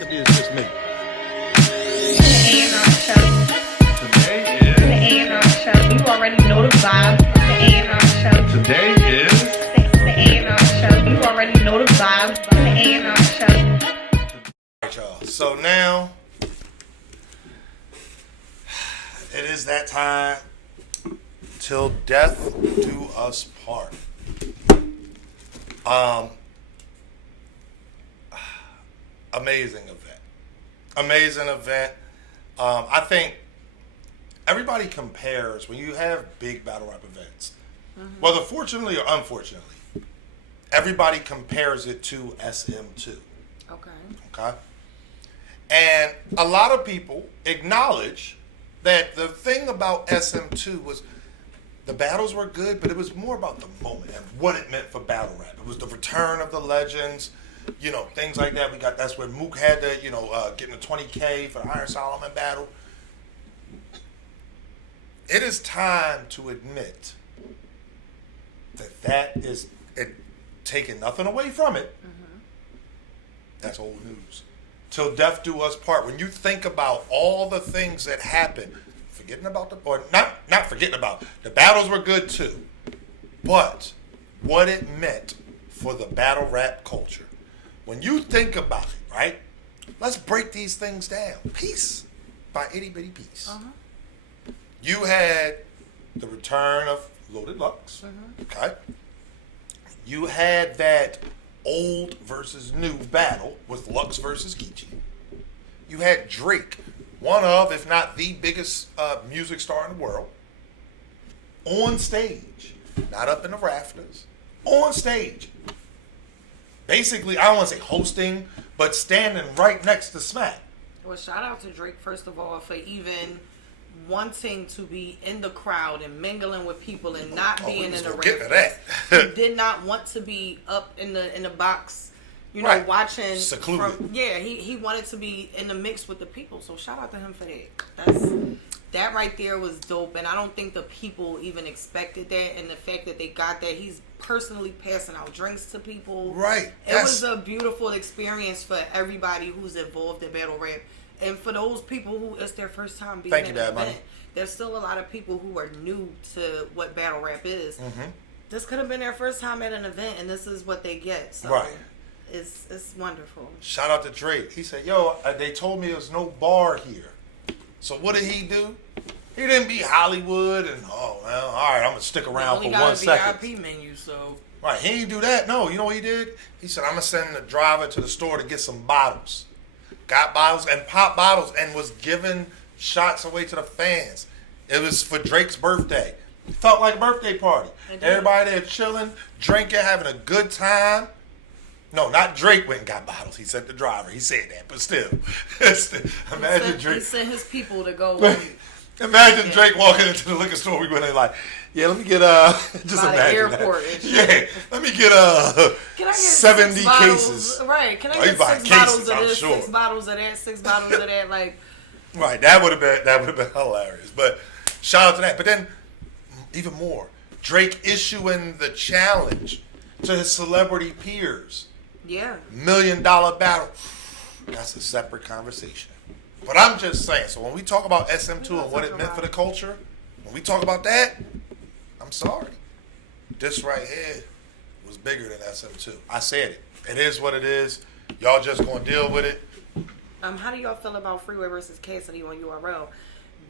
Cassidy is just me. The AnR show. Today The is. AnR show. You already know the vibe. The AnR show. Today is. The AnR show. You already know the vibe. The AnR show. Alright, y'all. So now it is that time till death do us part. Amazing event. Amazing event. I think everybody compares when you have big battle rap events. Whether fortunately or unfortunately, everybody compares it to SM2. Okay. Okay? And a lot of people acknowledge that the thing about SM2 was the battles were good, but it was more about the moment and what it meant for battle rap. It was the return of the legends, things like that. That's where Mook had to, getting the 20K for the Iron Solomon battle. It is time to admit that is it, taking nothing away from it. That's old news. Till death do us part. When you think about all the things that happened, not forgetting about, the battles were good too, but what it meant for the battle rap culture. When you think about it, right? Let's break these things down, piece by itty bitty piece. You had the return of Loaded Lux, okay? You had that old versus new battle with Lux versus Geechee. You had Drake, one of, if not the biggest music star in the world, on stage, not up in the rafters, on stage. Basically, I don't want to say hosting, but standing right next to Smack. Well, shout out to Drake, first of all, for even wanting to be in the crowd and mingling with people and not being in the Get to rafters. that. He did not want to be up in the box, Right. watching. Secluded. He wanted to be in the mix with the people. So shout out to him for that. That right there was dope, and I don't think the people even expected that. And the fact that they got that, he's personally passing out drinks to people. Right. It was a beautiful experience for everybody who's involved in battle rap. And for those people who it's their first time being in an event, there's still a lot of people who are new to what battle rap is. This could have been their first time at an event, and this is what they get. So Right. It's wonderful. Shout out to Drake. He said, they told me there's no bar here. So what did he do? He didn't be Hollywood and, all right, I'm going to stick around for 1 second. VIP menu, so. Right, he didn't do that. No, you know what he did? He said, I'm going to send the driver to the store to get some bottles. Got bottles and popped bottles and was giving shots away to the fans. It was for Drake's birthday. It felt like a birthday party. Everybody there chilling, drinking, having a good time. No, not Drake went and got bottles. He sent the driver. He said that, but still. Imagine Drake. He sent his people to go. Imagine Drake walking into the liquor store. We went in like, let me get just by imagine the airport that. and shit. Let me get Can I get 70 6 bottles? cases. Right. Can I Oh, get you buy 6 cases, bottles of I'm this, sure. 6 bottles of that, 6 bottles of that? Like, Right, that would have been hilarious. But shout out to that. But then even more, Drake issuing the challenge to his celebrity peers. yeah. $1 million battle. That's a separate conversation. But I'm just saying, so when we talk about SM2 and what it meant for the culture, when we talk about that, I'm sorry. This right here was bigger than SM2. I said it. It is what it is. Y'all just gonna deal with it. How do y'all feel about Freeway versus Cassidy on URL?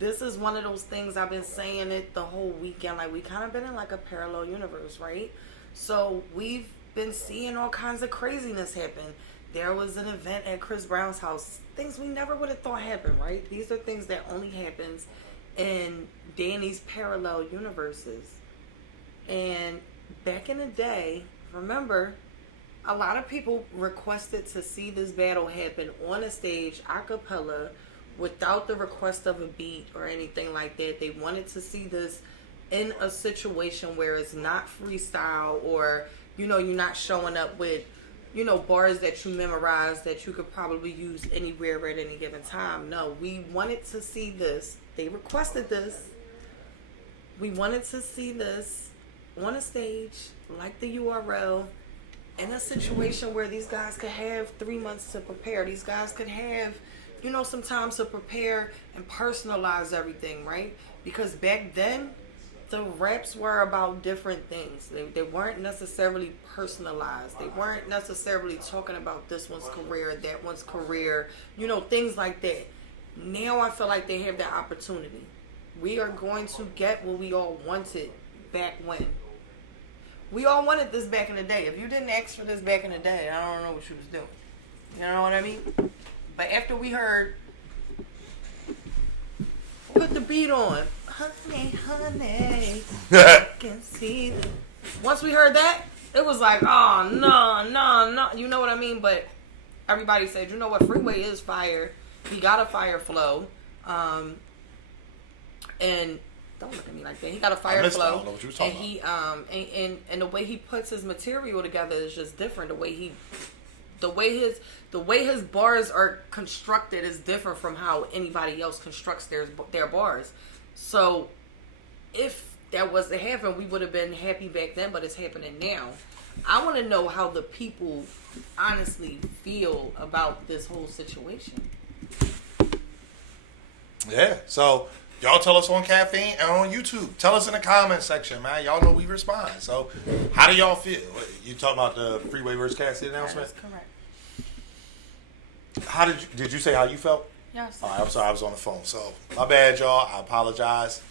This is one of those things I've been saying it the whole weekend. Like, we kind of been in like a parallel universe, right? So we've been seeing all kinds of craziness happen. There was an event at Chris Brown's house. Things we never would have thought happened, right? These are things that only happens in Danny's parallel universes. And back in the day, remember, a lot of people requested to see this battle happen on a stage, a cappella, without the request of a beat or anything like that. They wanted to see this in a situation where it's not freestyle or, you're not showing up with, bars that you memorize that you could probably use anywhere at any given time. No, we wanted to see this. They requested this. We wanted to see this on a stage like the URL in a situation where these guys could have 3 months to prepare. These guys could have, some time to prepare and personalize everything, right? Because back then, the raps were about different things. They weren't necessarily personalized. They weren't necessarily talking about this one's career, that one's career, things like that. Now I feel like they have that opportunity. We are going to get what we all wanted back when. We all wanted this back in the day. If you didn't ask for this back in the day, I don't know what you was doing. You know what I mean? But after we heard, put the beat on. Honey, honey, I can see that. Once we heard that, it was like, oh, no. You know what I mean? But everybody said, Freeway is fire. He got a fire flow. And don't look at me like that. He got a fire flow. I don't know what you was talking about. And the way he puts his material together is just different. The way his bars are constructed is different from how anybody else constructs their bars. So, if that was to happen, we would have been happy back then, but it's happening now. I want to know how the people honestly feel about this whole situation. Yeah, so y'all tell us on Caffeine and on YouTube. Tell us in the comment section, man. Y'all know we respond. So, how do y'all feel? You talking about the Freeway versus Cassidy announcement? That's correct. How did you say how you felt? Yes. All right, I'm sorry, I was on the phone. So, my bad, y'all. I apologize.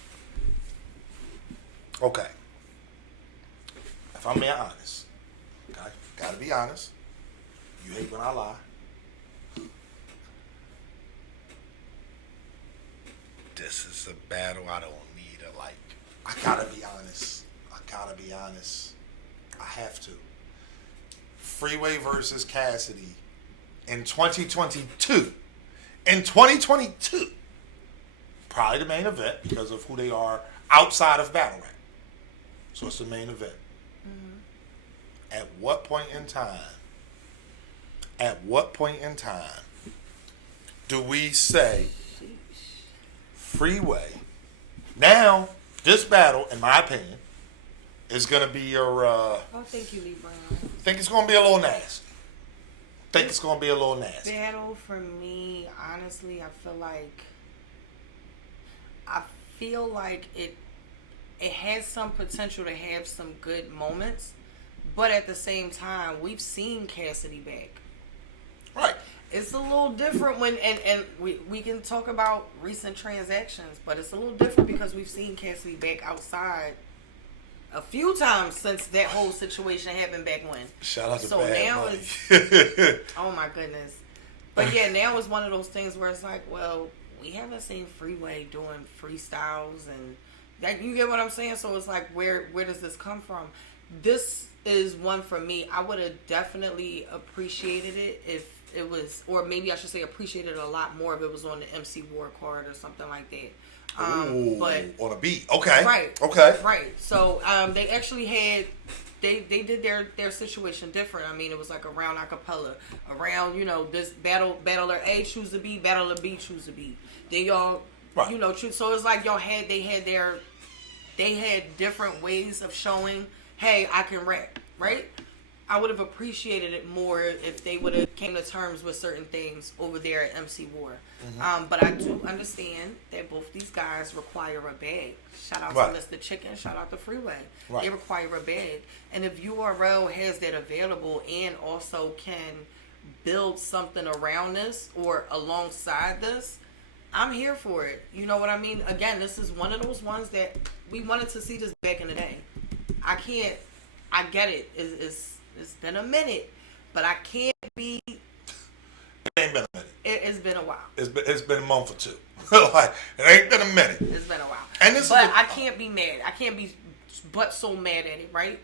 Okay. If I'm being honest, okay, gotta be honest. You hate when I lie. This is a battle I don't need to like. I gotta be honest. I have to. Freeway versus Cassidy in 2022. In 2022, probably the main event because of who they are outside of battle rap. So it's the main event. Mm-hmm. At what point in time do we say Freeway? Now, this battle, in my opinion, is going to be your... Oh, thank you, Lee Brown. Think it's going to be a little nasty. Battle for me, honestly, I feel like it has some potential to have some good moments, but at the same time, we've seen Cassidy back. Right. It's a little different when and we can talk about recent transactions, but it's a little different because we've seen Cassidy back outside a few times since that whole situation happened back when. Shout out to so Bad now Money. It's oh my goodness. But yeah, now it's one of those things where it's like, well, we haven't seen Freeway doing freestyles and that, you get what I'm saying? So it's like, where does this come from? This is one for me. I would have definitely appreciated it if it was, or maybe I should say appreciated it a lot more if it was on the MC War card or something like that. But on a beat, okay, right, okay, right. So they actually had they did their situation different. I mean, it was like around acapella, around this battler A choose the beat, battler B choose the beat. Then y'all so it's like they had different ways of showing, hey, I can rap, right? I would have appreciated it more if they would have came to terms with certain things over there at MC War. Mm-hmm. But I do understand that both these guys require a bag. Shout out to Mr. Chicken. Shout out to Freeway. Right. They require a bag. And if URL has that available and also can build something around this or alongside this, I'm here for it. You know what I mean? Again, this is one of those ones that we wanted to see this back in the day. I get it. It's been a minute, but I can't be. It ain't been a minute. It's been a while. It's been a month or two. Like, it ain't been a minute. It's been a while. But I can't be mad. I can't be but so mad at it, right?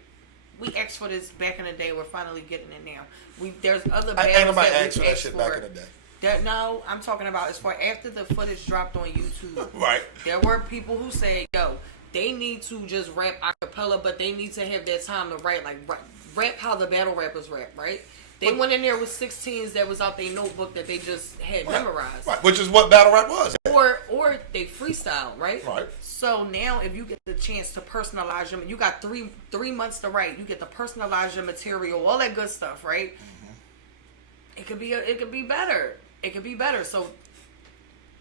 We asked for this back in the day. We're finally getting it now. There's other battles ain't nobody that asked for that shit back in the day. No, I'm talking about as far after the footage dropped on YouTube. Right. There were people who said, yo, they need to just rap a cappella, but they need to have that time to write, like rap how the battle rappers rap, right? They went in there with 16s that was out their notebook that they just had memorized. Right, which is what battle rap was. Or they freestyle, right? Right. So now if you get the chance to personalize your, you got three months to write. You get to personalize your material, all that good stuff, right? Mm-hmm. It could be better. It could be better. So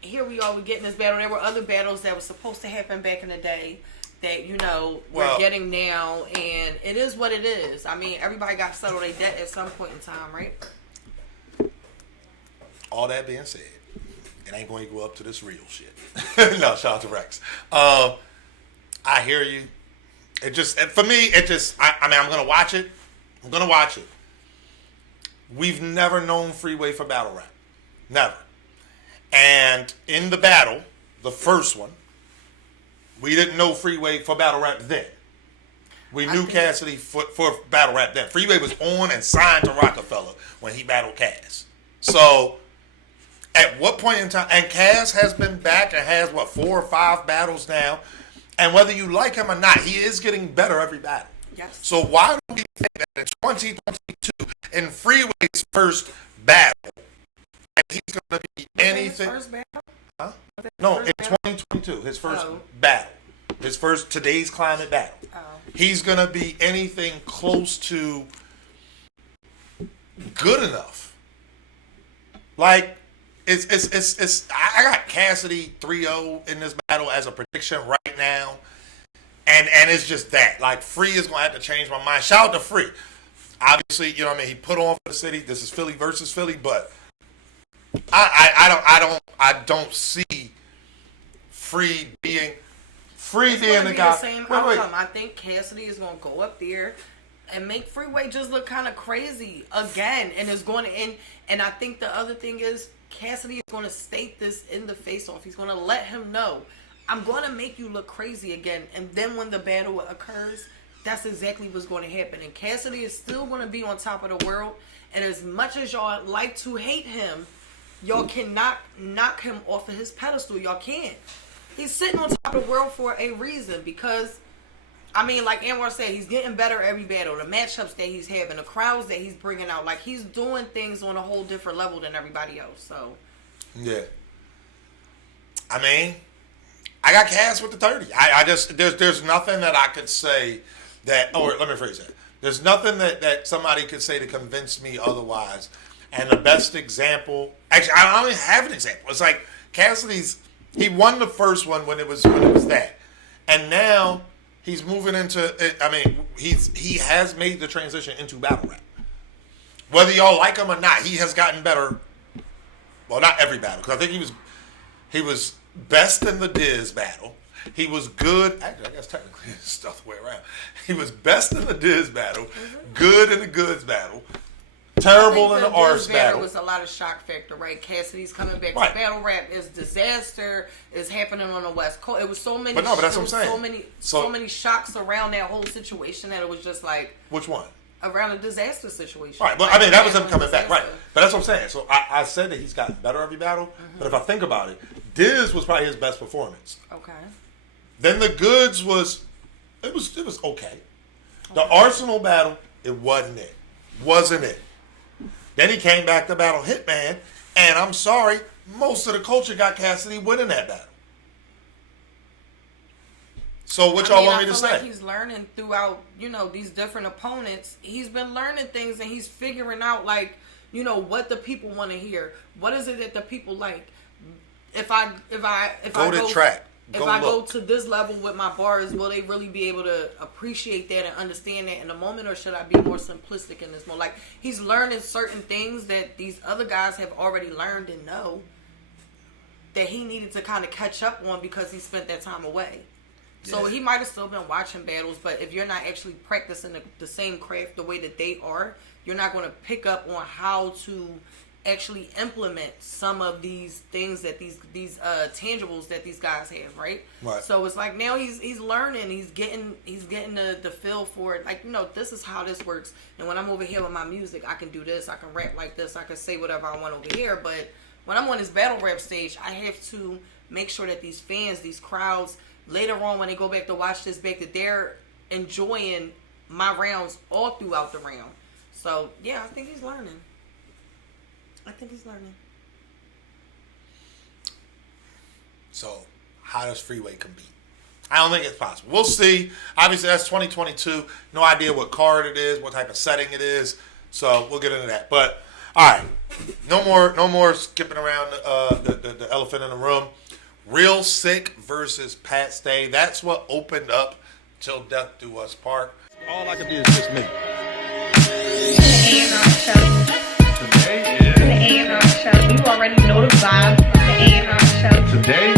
here we are, we're getting this battle. There were other battles that were supposed to happen back in the day that, we're getting now, and it is what it is. I mean, everybody got to settle their debt at some point in time, right? All that being said, it ain't going to go up to this real shit. No, shout out to Rex. I hear you. For me, I mean, I'm going to watch it. We've never known Freeway for battle rap. Never. And in the battle, the first one, we didn't know Freeway for battle rap then. We knew Cassidy for battle rap then. Freeway was on and signed to Rockefeller when he battled Cass. So, at what point in time, and Cass has been back and has, 4 or 5 battles now. And whether you like him or not, he is getting better every battle. Yes. So why do we think that in 2022, in Freeway's first battle, he's going to be anything? His first battle? Huh? No, in 2022, his first battle. His first Today's Climate battle. Oh. He's going to be anything close to good enough. Like, I got Cassidy 3-0 in this battle as a prediction right now. And it's just that. Like, Free is going to have to change my mind. Shout out to Free. Obviously, he put on for the city. This is Philly versus Philly, but I don't see Free being the guy. The same outcome. I think Cassidy is going to go up there and make Freeway just look kind of crazy again, and it's going to end. And I think the other thing is Cassidy is going to state this in the face-off. He's going to let him know, I'm going to make you look crazy again. And then when the battle occurs, that's exactly what's going to happen. And Cassidy is still going to be on top of the world. And as much as y'all like to hate him, y'all cannot knock him off of his pedestal. Y'all can't. He's sitting on top of the world for a reason, because, I mean, like AnR said, he's getting better every battle. The matchups that he's having, the crowds that he's bringing out, like, he's doing things on a whole different level than everybody else. So, yeah. I mean, I got Cass with the 30. I just, there's nothing that I could say that, or let me phrase that. There's nothing that somebody could say to convince me otherwise. And the best example, actually, I don't even have an example. It's like he won the first one when it was that. And now he's moving into, I mean, he has made the transition into battle rap. Whether y'all like him or not, he has gotten better. Well, not every battle, because I think he was best in the Diz battle. He was good. Actually, I guess technically it's the other way around. He was best in the Diz battle, good in the Goods battle, terrible in the arts battle. There was a lot of shock factor, right? Cassidy's coming back right. to battle rap. Is disaster is happening on the West Coast. It was so many. But no, but that's what I'm saying. So many shocks around that whole situation that it was just like. Which one? Around a disaster situation. Right, but I mean, that was him coming back, right. But that's what I'm saying. So I said that he's gotten better every battle, but if I think about it, Diz was probably his best performance. Okay. Then the Goods was okay. The Arsenal battle, it wasn't it. Wasn't it. Then he came back to battle Hitman, and I'm sorry, most of the culture got Cassidy winning that battle. So what y'all want me to say? Like he's learning throughout, these different opponents. He's been learning things, and he's figuring out, like, what the people want to hear. What is it that the people like? If I go to this level with my bars, will they really be able to appreciate that and understand that in the moment, or should I be more simplistic in this moment? Like, he's learning certain things that these other guys have already learned and know that he needed to kind of catch up on because he spent that time away. So he might have still been watching battles, but if you're not actually practicing the same craft the way that they are, you're not going to pick up on how to actually implement some of these things that these tangibles that these guys have, right? Right. So it's like now he's learning, he's getting the feel for it. Like, this is how this works. And when I'm over here with my music, I can do this, I can rap like this, I can say whatever I want over here. But when I'm on this battle rap stage, I have to make sure that these fans, these crowds, later on when they go back to watch this back, that they're enjoying my rounds all throughout the round. So yeah, I think he's learning. I think he's learning. So how does Freeway compete? I don't think it's possible. We'll see. Obviously, that's 2022. No idea what card it is, what type of setting it is. So we'll get into that. But all right, no more skipping around the elephant in the room. Real Sick versus Pat Stay. That's what opened up Till Death Do Us Part. All I can do is just me. The AnR show. Today The AnR show. You already know the vibe. The AnR show. Today